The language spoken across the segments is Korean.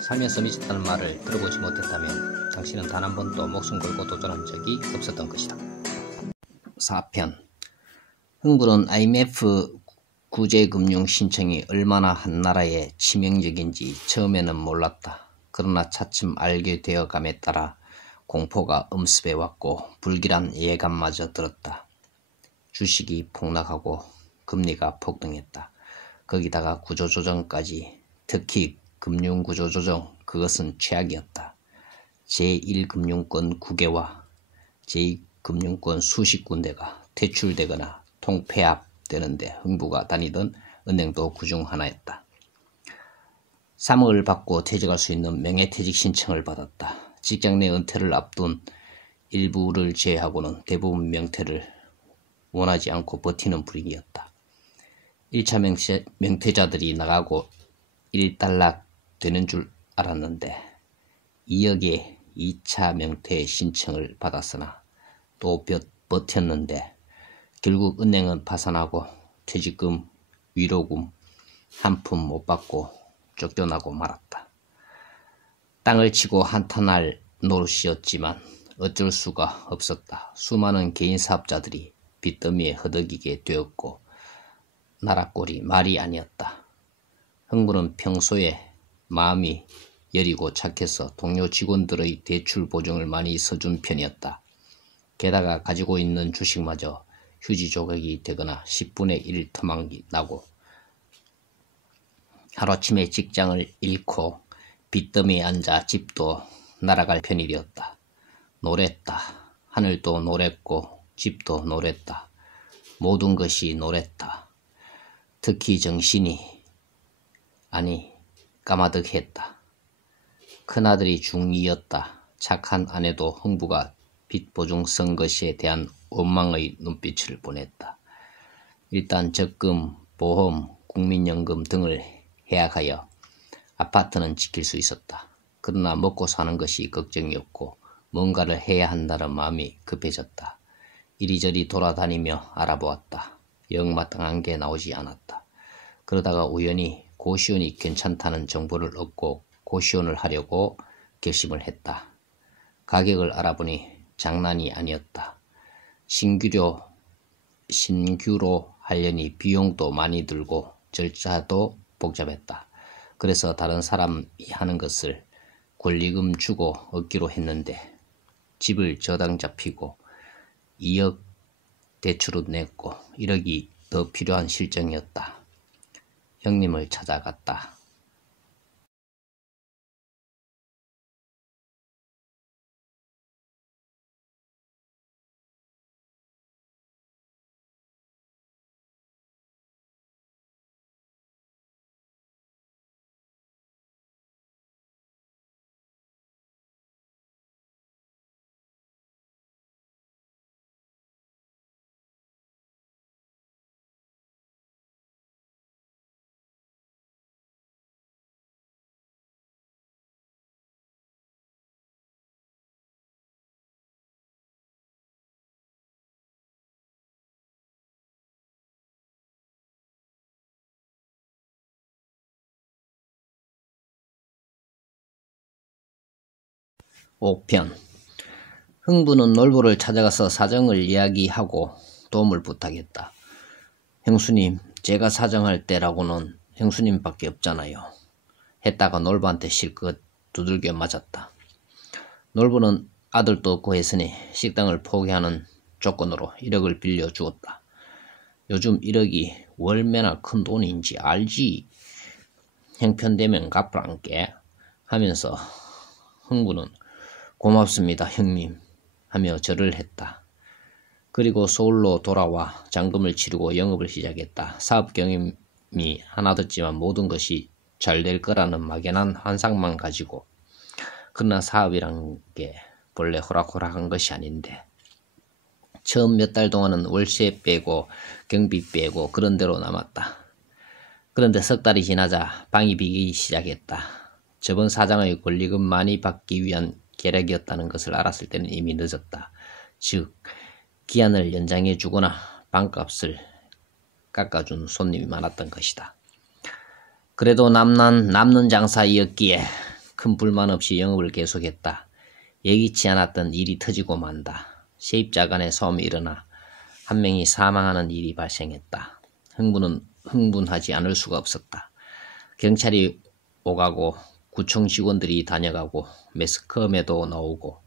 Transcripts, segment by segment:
살면서 미쳤다는 말을 들어보지 못했다면 당신은 단 한 번도 목숨 걸고 도전한 적이 없었던 것이다. 4편. 흥부는 IMF 구제금융 신청이 얼마나 한 나라에 치명적인지 처음에는 몰랐다. 그러나 차츰 알게 되어감에 따라 공포가 엄습해왔고 불길한 예감마저 들었다. 주식이 폭락하고 금리가 폭등했다. 거기다가 구조조정까지, 특히 금융구조조정, 그것은 최악이었다. 제1금융권 9개와 제2금융권 수십 군데가 퇴출되거나 통폐합되는데 흥부가 다니던 은행도 그중 하나였다. 3억을 받고 퇴직할 수 있는 명예퇴직 신청을 받았다. 직장 내 은퇴를 앞둔 일부를 제외하고는 대부분 명퇴를 원하지 않고 버티는 분위기였다. 1차 명퇴자들이 나가고 일단락 되는 줄 알았는데 2억의 2차 명퇴 신청을 받았으나 또 버텼는데 결국 은행은 파산하고 퇴직금, 위로금 한 푼 못 받고 쫓겨나고 말았다. 땅을 치고 한탄할 노릇이었지만 어쩔 수가 없었다. 수많은 개인 사업자들이 빚더미에 허덕이게 되었고 나라꼴이 말이 아니었다. 흥부는 평소에 마음이 여리고 착해서 동료 직원들의 대출 보증을 많이 써준 편이었다. 게다가 가지고 있는 주식마저 휴지 조각이 되거나 10분의 1 토막이 나고 하루아침에 직장을 잃고 빚더미에 앉아 집도 날아갈 편이었다. 노랬다. 하늘도 노랬고 집도 노랬다. 모든 것이 노랬다. 특히 정신이 까마득했다. 큰아들이 중2였다. 착한 아내도 흥부가 빚 보증 쓴 것에 대한 원망의 눈빛을 보냈다. 일단 적금, 보험, 국민연금 등을 해약하여 아파트는 지킬 수 있었다. 그러나 먹고 사는 것이 걱정이었고 뭔가를 해야 한다는 마음이 급해졌다. 이리저리 돌아다니며 알아보았다. 영 마땅한 게 나오지 않았다. 그러다가 우연히 고시원이 괜찮다는 정보를 얻고 고시원을 하려고 결심을 했다. 가격을 알아보니 장난이 아니었다. 신규로 하려니 비용도 많이 들고 절차도 복잡했다. 그래서 다른 사람이 하는 것을 권리금 주고 얻기로 했는데 집을 저당 잡히고 2억 대출을 냈고 1억이 더 필요한 실정이었다. 형님을 찾아갔다. (5편) 흥부는 놀부를 찾아가서 사정을 이야기하고 도움을 부탁했다. 형수님, 제가 사정할 때라고는 형수님밖에 없잖아요. 했다가 놀부한테 실컷 두들겨 맞았다. 놀부는 아들도 없고 했으니 식당을 포기하는 조건으로 1억을 빌려주었다. 요즘 1억이 얼마나 큰 돈인지 알지? 형편되면 갚으란께 하면서 흥부는 고맙습니다 형님 하며 절을 했다. 그리고 서울로 돌아와 잔금을 치르고 영업을 시작했다. 사업 경험이 하나도 없지만 모든 것이 잘 될 거라는 막연한 환상만 가지고. 그러나 사업이란 게 본래 호락호락한 것이 아닌데 처음 몇 달 동안은 월세 빼고 경비 빼고 그런 대로 남았다. 그런데 석 달이 지나자 방이 비기 시작했다. 저번 사장의 권리금 많이 받기 위한 계략이었다는 것을 알았을 때는 이미 늦었다. 즉 기한을 연장해 주거나 방값을 깎아준 손님이 많았던 것이다. 그래도 남는 장사이었기에 큰 불만 없이 영업을 계속했다. 예기치 않았던 일이 터지고 만다. 세입자 간의 싸움이 일어나 한 명이 사망하는 일이 발생했다. 흥분하지 않을 수가 없었다. 경찰이 오가고 구청 직원들이 다녀가고 매스컴에도 나오고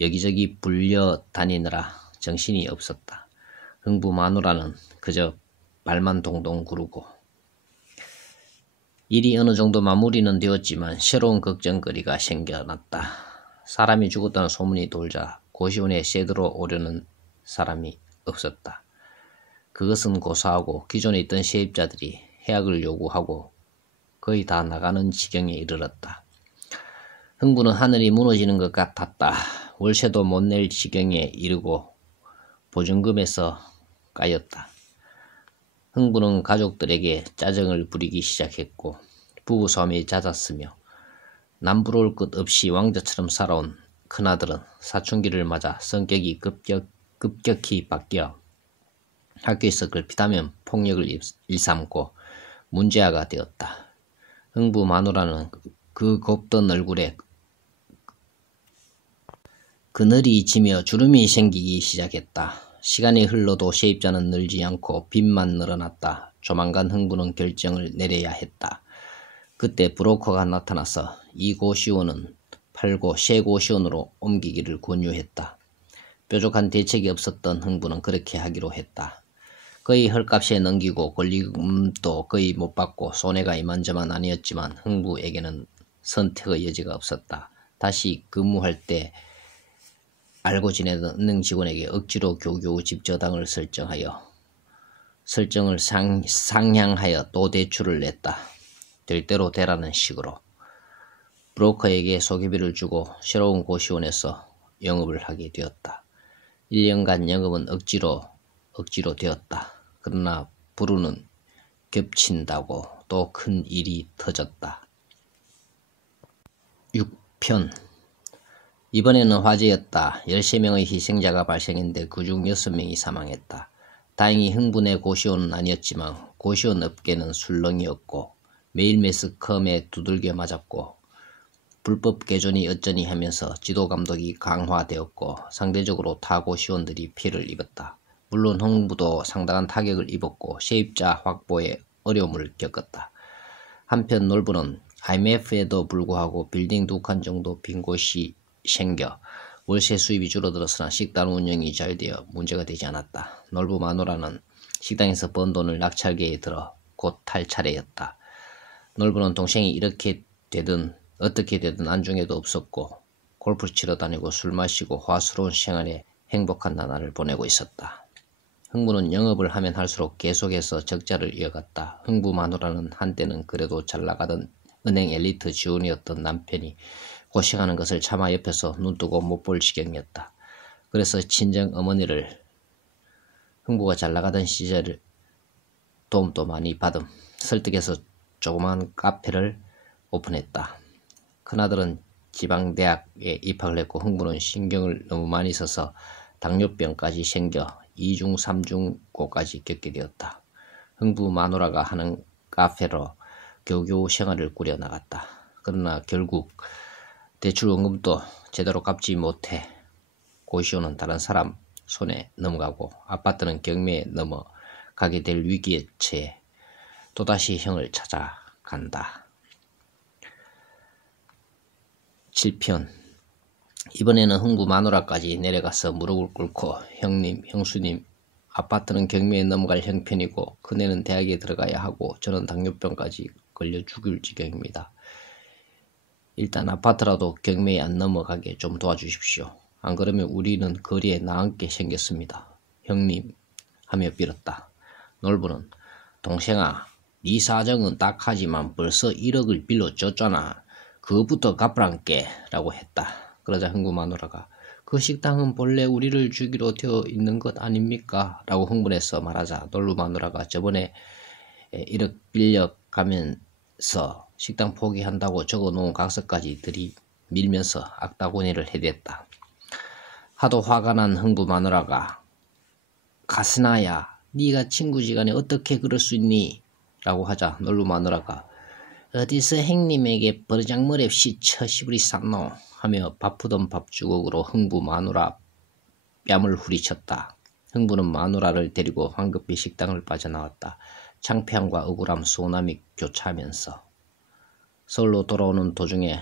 여기저기 불려 다니느라 정신이 없었다. 흥부 마누라는 그저 발만 동동 구르고. 일이 어느 정도 마무리는 되었지만 새로운 걱정거리가 생겨났다. 사람이 죽었다는 소문이 돌자 고시원에 새들어 오려는 사람이 없었다. 그것은 고사하고 기존에 있던 세입자들이 해약을 요구하고 거의 다 나가는 지경에 이르렀다. 흥부는 하늘이 무너지는 것 같았다. 월세도 못 낼 지경에 이르고 보증금에서 까였다. 흥부는 가족들에게 짜증을 부리기 시작했고 부부싸움이 잦았으며 남부러울 것 없이 왕자처럼 살아온 큰아들은 사춘기를 맞아 성격이 급격히 바뀌어 학교에서 걸핏하면 폭력을 일삼고 문제아가 되었다. 흥부 마누라는 그 곱던 얼굴에 그늘이 지며 주름이 생기기 시작했다. 시간이 흘러도 세입자는 늘지 않고 빚만 늘어났다. 조만간 흥부는 결정을 내려야 했다. 그때 브로커가 나타나서 이 고시원은 팔고 새 고시원으로 옮기기를 권유했다. 뾰족한 대책이 없었던 흥부는 그렇게 하기로 했다. 거의 헐값에 넘기고 권리금도 거의 못 받고 손해가 이만저만 아니었지만 흥부에게는 선택의 여지가 없었다. 다시 근무할 때 알고 지내던 은행 직원에게 억지로 겨우겨우 집 저당을 설정을 상향하여 또 대출을 냈다. 될 대로 되라는 식으로. 브로커에게 소개비를 주고 새로운 고시원에서 영업을 하게 되었다. 1년간 영업은 억지로 되었다. 그러나 부르는 겹친다고 또 큰 일이 터졌다. 6편. 이번에는 화재였다. 13명의 희생자가 발생했는데 그중 6명이 사망했다. 다행히 흥분의 고시원은 아니었지만 고시원 업계는 술렁이었고 매일 매스컴에 두들겨 맞았고 불법 개존이 어쩌니 하면서 지도 감독이 강화되었고 상대적으로 타 고시원들이 피해를 입었다. 물론 흥부도 상당한 타격을 입었고 세입자 확보에 어려움을 겪었다. 한편 놀부는 IMF에도 불구하고 빌딩 2칸 정도 빈 곳이 생겨 월세 수입이 줄어들었으나 식당 운영이 잘 되어 문제가 되지 않았다. 놀부 마누라는 식당에서 번 돈을 낙찰계에 들어 곧 탈 차례였다. 놀부는 동생이 어떻게 되든 안중에도 없었고 골프 치러 다니고 술 마시고 화스러운 생활에 행복한 나날을 보내고 있었다. 흥부는 영업을 하면 할수록 계속해서 적자를 이어갔다. 흥부 마누라는 한때는 그래도 잘 나가던 은행 엘리트 지원이었던 남편이 고생하는 것을 차마 옆에서 눈뜨고 못 볼 지경이었다. 그래서 친정 어머니를 흥부가 잘 나가던 시절 도움도 많이 받음 설득해서 조그만 카페를 오픈했다. 큰아들은 지방대학에 입학을 했고 흥부는 신경을 너무 많이 써서 당뇨병까지 생겨 2중 3중고까지 겪게 되었다. 흥부 마누라가 하는 카페로 겨우겨우 생활을 꾸려나갔다. 그러나 결국 대출원금도 제대로 갚지 못해 고시원은 다른 사람 손에 넘어가고 아파트는 경매에 넘어가게 될 위기에 처해 또다시 형을 찾아간다. 7편. 이번에는 흥부 마누라까지 내려가서 무릎을 꿇고 형님, 형수님, 아파트는 경매에 넘어갈 형편이고 큰애는 대학에 들어가야 하고 저는 당뇨병까지 걸려 죽을 지경입니다. 일단 아파트라도 경매에 안 넘어가게 좀 도와주십시오. 안 그러면 우리는 거리에 나앉게 생겼습니다. 형님 하며 빌었다. 놀부는 동생아, 네 사정은 딱하지만 벌써 1억을 빌려줬잖아. 그것부터 갚으란께 라고 했다. 그러자 흥부 마누라가 그 식당은 본래 우리를 주기로 되어 있는 것 아닙니까? 라고 흥분해서 말하자 놀부 마누라가 저번에 1억 빌려가면서 식당 포기한다고 적어놓은 각서까지 들이밀면서 악다구니를 해댔다. 하도 화가 난 흥부 마누라가 가스나야 네가 친구지간에 어떻게 그럴 수 있니? 라고 하자 놀부 마누라가 어디서 행님에게 버르장머리 없이 처시부리 쌌노 하며 바쁘던 밥주걱으로 흥부 마누라 뺨을 후리쳤다. 흥부는 마누라를 데리고 황급히 식당을 빠져나왔다. 창피함과 억울함, 소남이 교차하면서 서울로 돌아오는 도중에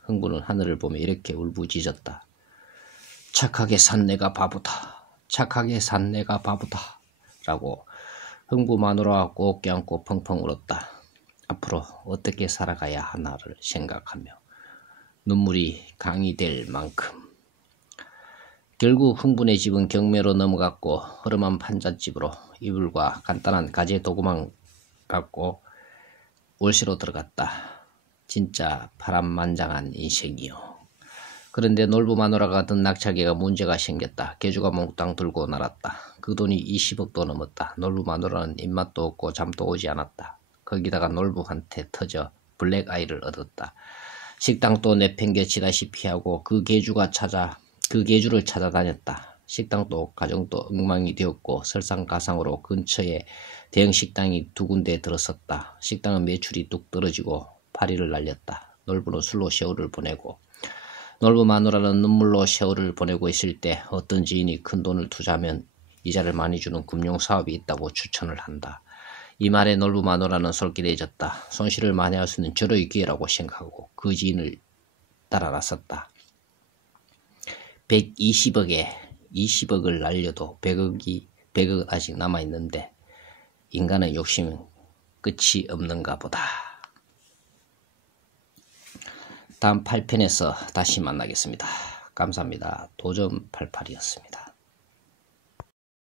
흥부는 하늘을 보며 이렇게 울부짖었다. 착하게 산 내가 바보다. 착하게 산 내가 바보다. 라고 흥부 마누라와 꼭 껴안고 펑펑 울었다. 앞으로 어떻게 살아가야 하나를 생각하며 눈물이 강이 될 만큼. 결국 흥분의 집은 경매로 넘어갔고 허름한 판잣집으로 이불과 간단한 가재 도구만 갖고 월세로 들어갔다. 진짜 파란만장한 인생이요. 그런데 놀부 마누라가 든 낙찰계가 문제가 생겼다. 계주가 몽땅 들고 날았다. 그 돈이 20억도 넘었다. 놀부 마누라는 입맛도 없고 잠도 오지 않았다. 거기다가 놀부한테 터져 블랙아이를 얻었다. 식당도 내팽개치다시피 하고 그 계주를 찾아다녔다. 식당도 가정도 엉망이 되었고 설상가상으로 근처에 대형 식당이 두 군데 들어섰다. 식당은 매출이 뚝 떨어지고 파리를 날렸다. 놀부는 술로 세월을 보내고 놀부 마누라는 눈물로 세월을 보내고 있을 때 어떤 지인이 큰 돈을 투자하면 이자를 많이 주는 금융사업이 있다고 추천을 한다. 이 말에 놀부 마누라는 솔깃해졌다. 손실을 만회할 수 있는 절호의 기회라고 생각하고 그 지인을 따라 나섰다. 120억에 20억을 날려도 100억은 아직 남아있는데 인간의 욕심은 끝이 없는가 보다. 다음 8편에서 다시 만나겠습니다. 감사합니다. 도전88이었습니다.